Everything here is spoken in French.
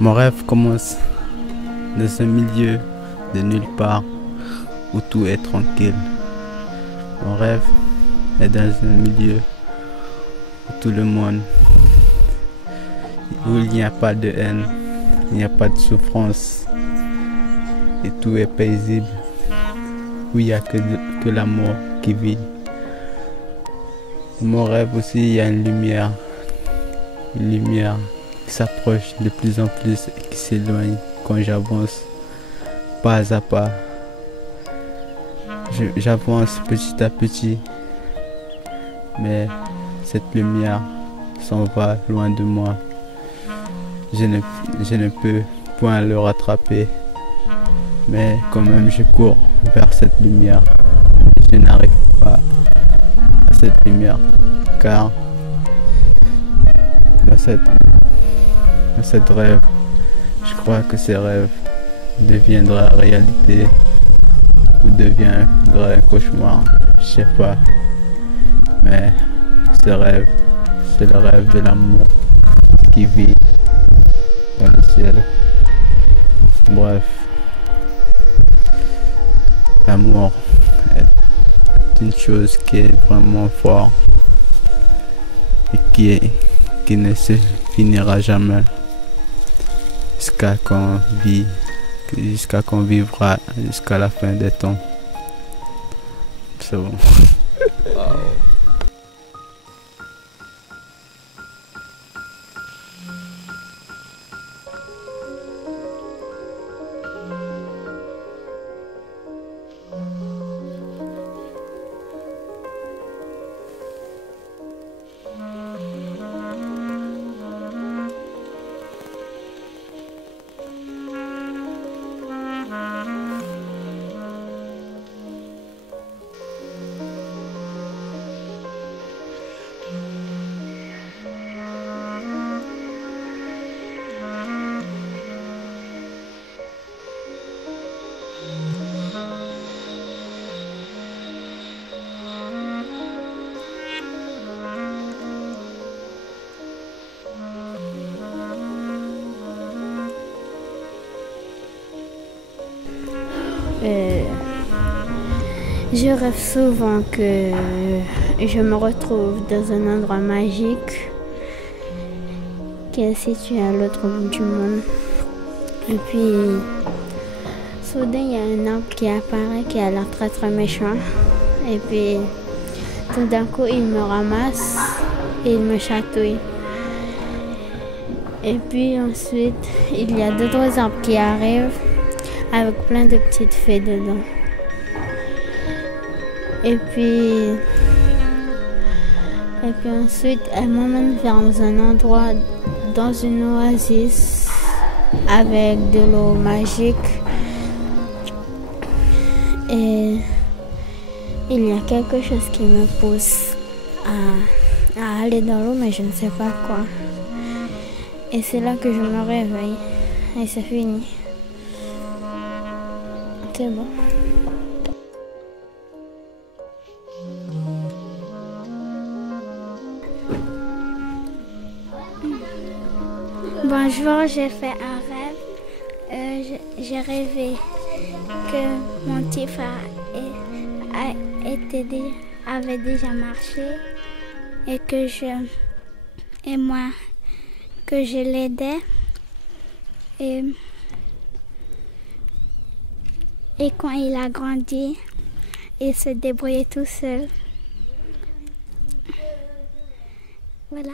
Mon rêve commence dans un milieu de nulle part où tout est tranquille. Mon rêve est dans un milieu où tout le monde, où il n'y a pas de haine, il n'y a pas de souffrance et tout est paisible, où il n'y a que l'amour qui vit. Mon rêve aussi, il y a une lumière qui s'approche de plus en plus et qui s'éloigne quand j'avance pas à pas. J'avance petit à petit, mais cette lumière s'en va loin de moi. Je ne peux point le rattraper, mais quand même je cours vers cette lumière. Je n'arrive pas à cette lumière, car dans cette rêve, je crois que ces rêves deviendra réalité ou deviendra un cauchemar, je sais pas. Mais ce rêve, c'est le rêve de l'amour qui vit dans le ciel. Bref, l'amour est une chose qui est vraiment forte et qui ne se finira jamais jusqu'à qu'on vivra jusqu'à la fin des temps. C'est bon. Je rêve souvent que je me retrouve dans un endroit magique qui est situé à l'autre bout du monde. Et puis, soudain, il y a un arbre qui apparaît qui a l'air très très méchant. Et puis, tout d'un coup, il me ramasse et il me chatouille. Et puis ensuite, il y a d'autres arbres qui arrivent avec plein de petites fées dedans. Et puis ensuite, elle m'emmène vers un endroit, dans une oasis, avec de l'eau magique. Et il y a quelque chose qui me pousse à aller dans l'eau, mais je ne sais pas quoi. Et c'est là que je me réveille. Et c'est fini. C'est bon. Bonjour, j'ai fait un rêve. J'ai rêvé que mon petit frère avait déjà marché et que je l'aidais. Et quand il a grandi, il se débrouillait tout seul. Voilà.